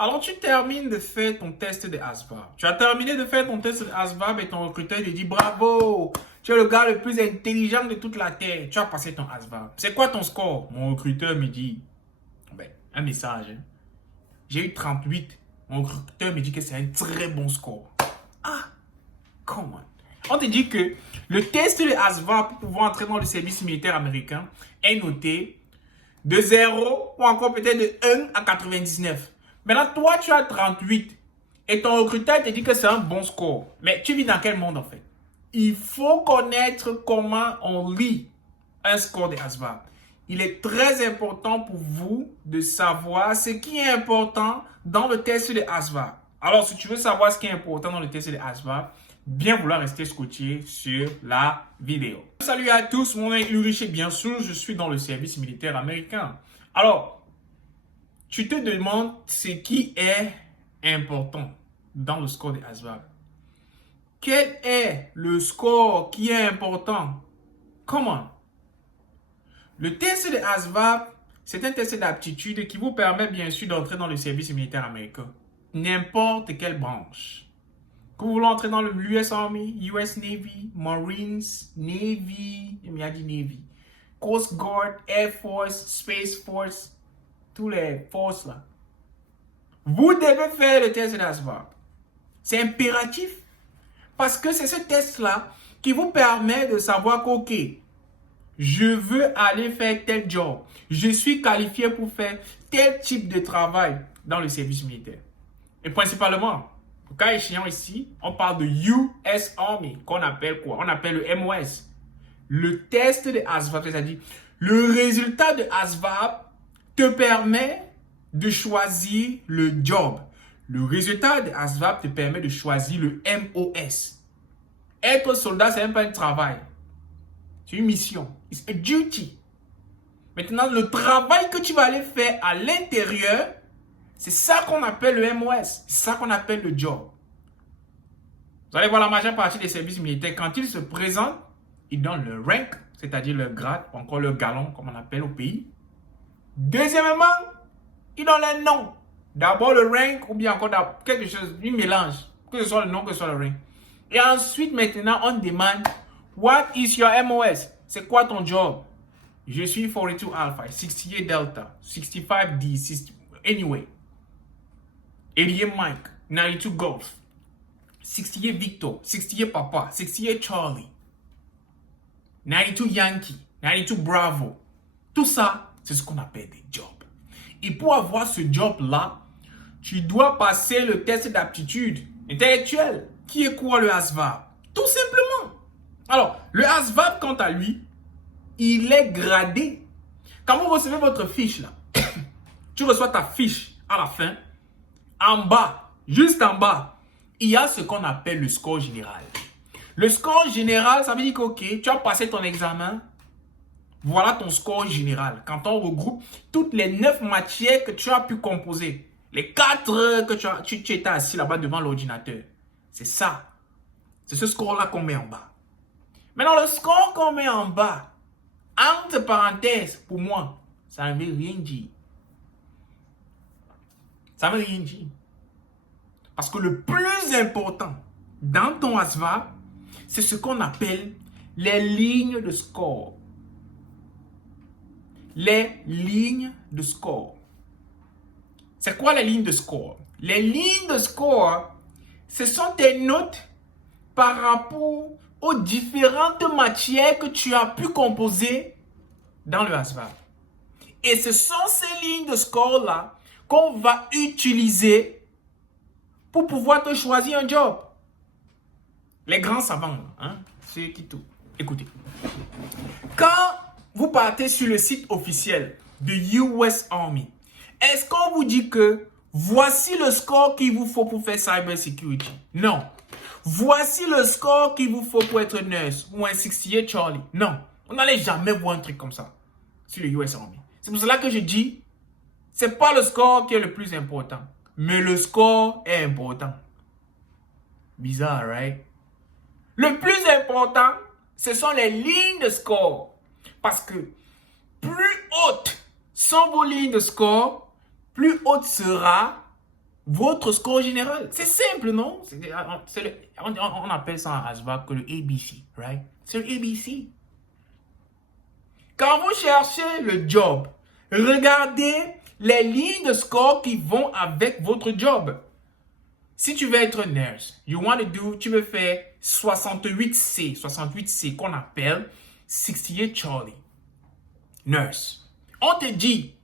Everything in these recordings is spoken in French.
Alors, tu termines de faire ton test de ASVAB. Tu as terminé de faire ton test de ASVAB et ton recruteur te dit bravo, tu es le gars le plus intelligent de toute la Terre. Tu as passé ton ASVAB. C'est quoi ton score? Mon recruteur me dit, un message. J'ai eu 38. Mon recruteur me dit que c'est un très bon score. Ah, comment? On te dit que le test de ASVAB pour pouvoir entrer dans le service militaire américain est noté de 0 ou encore peut-être de 1 à 99. Maintenant, toi, tu as 38 et ton recruteur te dit que c'est un bon score. Mais tu vis dans quel monde en fait? Il faut connaître comment on lit un score de ASVAB. Il est très important pour vous de savoir ce qui est important dans le test de ASVAB. Alors, si tu veux savoir ce qui est important dans le test de ASVAB, bien vouloir rester scotché sur la vidéo. Salut à tous, mon nom est Ulrich et bien sûr, je suis dans le service militaire américain. Alors, tu te demandes ce qui est important dans le score de ASVAB. Quel est le score qui est important? Comment? Le test de ASVAB, c'est un test d'aptitude qui vous permet bien sûr d'entrer dans le service militaire américain. N'importe quelle branche. Que vous voulez entrer dans l'US Army, US Navy, Marines, Navy, il y a dit Navy, Coast Guard, Air Force, Space Force, tous les forces là. Vous devez faire le test de ASVAB. C'est impératif parce que c'est ce test-là qui vous permet de savoir qu'ok, je veux aller faire tel job. Je suis qualifié pour faire tel type de travail dans le service militaire. Et principalement, au cas échéant ici, on parle de US Army, qu'on appelle quoi? On appelle le MOS. Le test de ASVAB, c'est-à-dire le résultat de ASVAB te permet de choisir le job. Le résultat de ASVAB te permet de choisir le MOS. Être soldat, ce n'est pas un travail. C'est une mission. It's a duty. Maintenant, le travail que tu vas aller faire à l'intérieur, c'est ça qu'on appelle le MOS. C'est ça qu'on appelle le job. Vous allez voir la majeure partie des services militaires, quand ils se présentent, ils donnent le rank, c'est-à-dire le grade, ou encore le galon, comme on appelle au pays. Deuxièmement, ils donnent un nom. D'abord le rank, ou bien encore quelque chose, un mélange, que ce soit le nom, que ce soit le rank. Et ensuite, maintenant, on demande, what is your MOS? C'est quoi ton job? Je suis 42 Alpha, 68 Delta, 65 D, 60, anyway. 88 Mike, 92 Golf, 68 Victor, 68 Papa, 68 Charlie, 92 Yankee, 92 Bravo. Tout ça, c'est ce qu'on appelle des jobs. Et pour avoir ce job-là, tu dois passer le test d'aptitude intellectuelle. Qui est quoi le ASVAB? Tout simplement. Alors, le ASVAB, quant à lui, il est gradé. Quand vous recevez votre fiche, là, tu reçois ta fiche à la fin. En bas, juste en bas, il y a ce qu'on appelle le score général. Le score général, ça veut dire que ok, tu as passé ton examen. Voilà ton score général. Quand on regroupe toutes les 9 matières que tu as pu composer, les 4 heures que tu étais assis là-bas devant l'ordinateur. C'est ça. C'est ce score-là qu'on met en bas. Maintenant, le score qu'on met en bas, entre parenthèses, pour moi, ça ne veut rien dire. Ça ne veut rien dire. Parce que le plus important dans ton ASVAB, c'est ce qu'on appelle les lignes de score. Les lignes de score. C'est quoi les lignes de score? Les lignes de score, ce sont tes notes par rapport aux différentes matières que tu as pu composer dans le ASVAB. Et ce sont ces lignes de score-là qu'on va utiliser pour pouvoir te choisir un job. Les grands savants, hein, ceux qui tout. Écoutez. Quand vous partez sur le site officiel de US Army, est-ce qu'on vous dit que voici le score qu'il vous faut pour faire cyber security? Non. Voici le score qu'il vous faut pour être nurse ou un 68 Charlie. Non. On n'allait jamais voir un truc comme ça sur le US Army. C'est pour cela que je dis, c'est pas le score qui est le plus important, mais le score est important. Bizarre, right? Le plus important, ce sont les lignes de score. Parce que plus hautes sont vos lignes de score, plus haute sera votre score général. C'est simple, non? On appelle ça en ASVAB que le ABC, right? C'est le ABC. Quand vous cherchez le job, regardez les lignes de score qui vont avec votre job. Si tu veux être nurse, tu veux faire 68C, 68C qu'on appelle 68 Charlie. Nurse. On te dit,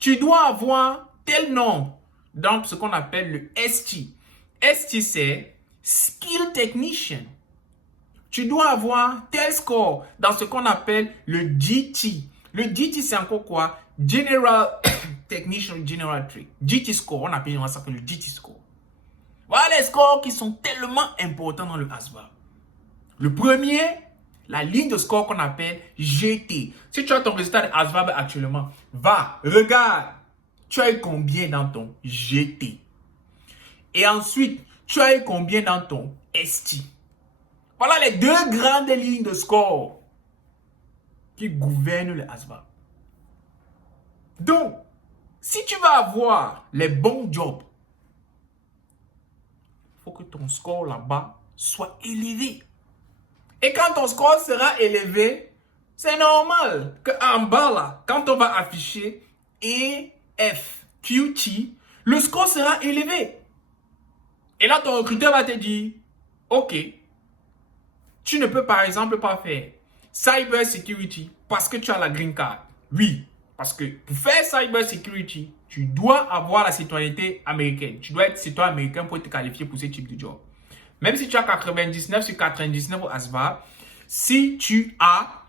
tu dois avoir tel nombre dans ce qu'on appelle le ST. ST, c'est Skill Technician. Tu dois avoir tel score dans ce qu'on appelle le GT. Le GT, c'est encore quoi? General Technician, General Trade. GT score, on appelle ça le GT score. Voilà les scores qui sont tellement importants dans le ASVAB. Le premier, la ligne de score qu'on appelle GT. Si tu as ton résultat de ASVAB actuellement, va, regarde, tu as eu combien dans ton GT. Et ensuite, tu as eu combien dans ton ST. Voilà les deux grandes lignes de score qui gouvernent le ASVAB. Donc, si tu vas avoir les bons jobs, il faut que ton score là-bas soit élevé. Et quand ton score sera élevé, c'est normal qu'en bas là, quand on va afficher EFQT, le score sera élevé. Et là, ton recruteur va te dire, ok, tu ne peux par exemple pas faire Cyber Security parce que tu as la green card. Oui, parce que pour faire Cyber Security, tu dois avoir la citoyenneté américaine. Tu dois être citoyen américain pour te qualifier pour ce type de job. Même si tu as 99 sur 99 au ASVAB, si tu as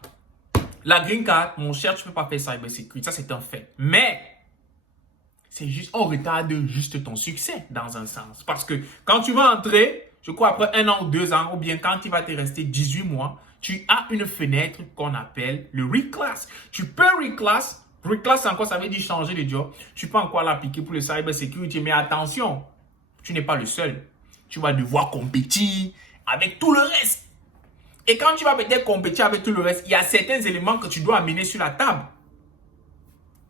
la green card, mon cher, tu ne peux pas faire Cyber Security. Ça, c'est un fait. Mais c'est juste, on retarde juste ton succès dans un sens. Parce que quand tu vas entrer, je crois après 1 an ou 2 ans, ou bien quand il va te rester 18 mois, tu as une fenêtre qu'on appelle le reclass. Tu peux reclass. Reclass, encore, ça veut dire changer de job. Tu peux encore l'appliquer pour le cyber security, mais attention, tu n'es pas le seul. Tu vas devoir compétir avec tout le reste. Et quand tu vas peut-être compétir avec tout le reste, il y a certains éléments que tu dois amener sur la table.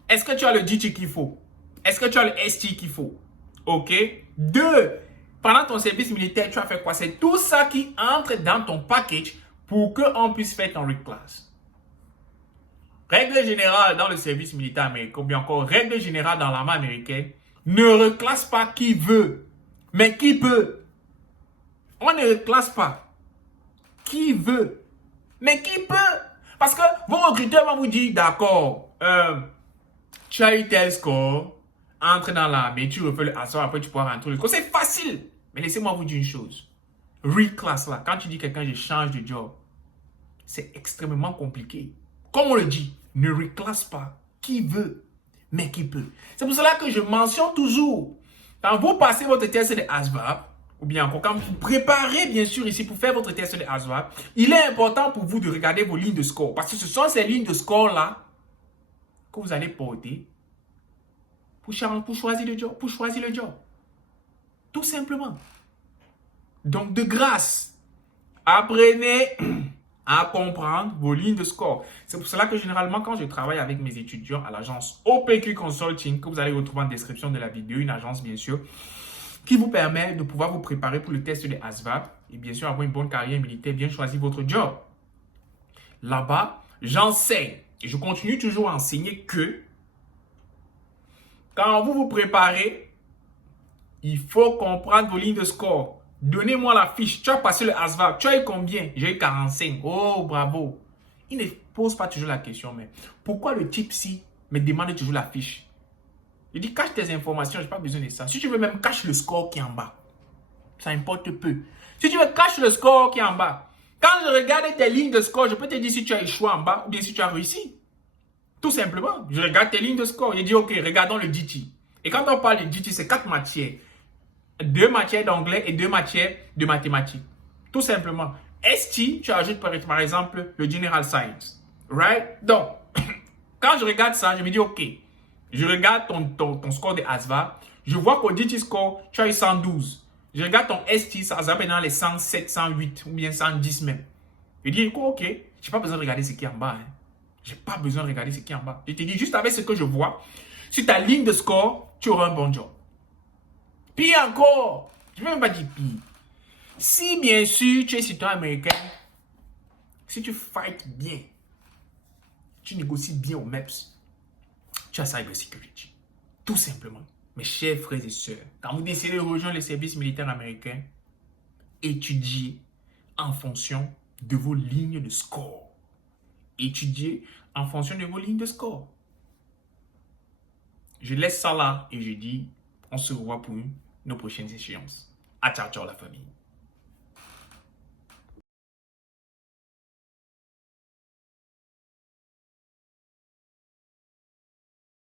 Est-ce que tu as le GT qu'il faut? Est-ce que tu as le ST qu'il faut? Ok. 2. Pendant ton service militaire, tu as fait quoi? C'est tout ça qui entre dans ton package pour qu'on puisse faire ton reclass. Règle générale dans le service militaire américain, ou bien encore règle générale dans l'armée américaine, ne reclasse pas qui veut, mais qui peut. On ne reclasse pas qui veut, mais qui peut. Parce que vos recruteurs vont vous dire, d'accord, tu as eu tel score, entre dans l'armée, tu refais le ASVAB, après tu pourras rentrer le score. C'est facile. Mais laissez-moi vous dire une chose. Reclass là, quand tu dis quelqu'un, je change de job, c'est extrêmement compliqué. Comme on le dit, ne reclasse pas qui veut, mais qui peut. C'est pour cela que je mentionne toujours, quand vous passez votre test de ASVAB, ou bien encore quand vous préparez bien sûr ici pour faire votre test de ASVAB, il est important pour vous de regarder vos lignes de score. Parce que ce sont ces lignes de score là que vous allez porter pour choisir le job. Tout simplement. Donc de grâce, apprenez à comprendre vos lignes de score. C'est pour cela que généralement, quand je travaille avec mes étudiants à l'agence OPQ Consulting, que vous allez retrouver en description de la vidéo, une agence bien sûr, qui vous permet de pouvoir vous préparer pour le test de ASVAB et bien sûr avoir une bonne carrière militaire, bien choisir votre job. Là-bas, j'enseigne et je continue toujours à enseigner que quand vous vous préparez, il faut comprendre vos lignes de score. Donnez-moi la fiche. Tu as passé le ASVAB. Tu as eu combien? J'ai eu 45. Oh, bravo. Il ne pose pas toujours la question, mais pourquoi le type C me demande toujours la fiche? Je dis, cache tes informations, je n'ai pas besoin de ça. Si tu veux même, cache le score qui est en bas. Ça importe peu. Si tu veux, cache le score qui est en bas. Quand je regarde tes lignes de score, je peux te dire si tu as échoué en bas ou bien si tu as réussi. Tout simplement. Je regarde tes lignes de score. Je dis, ok, regardons le GT. Et quand on parle de GT, c'est 4 matières. 2 matières d'anglais et 2 matières de mathématiques. Tout simplement. ST, tu ajoutes par exemple le General Science. Right? Donc, quand je regarde ça, je me dis, ok, je regarde ton score de ASVAB. Je vois qu'au GT score, tu as eu 112. Je regarde ton ST, ça va dans les 107, 108 ou bien 110 même. Je dis, ok, je n'ai pas besoin de regarder ce qui est en bas. Hein. Je n'ai pas besoin de regarder ce qui est en bas. Je te dis, juste avec ce que je vois, sur ta ligne de score, tu auras un bon job. Pire encore, je ne vais même pas dire pire. Si bien sûr tu es citoyen américain, si tu fights bien, tu négocies bien au MEPS, tu as cybersecurity. Tout simplement. Mes chers frères et sœurs, quand vous décidez de rejoindre les services militaires américains, étudiez en fonction de vos lignes de score. Étudiez en fonction de vos lignes de score. Je laisse ça là et je dis, on se revoit pour nos prochaines échéances. À ciao, ciao la famille.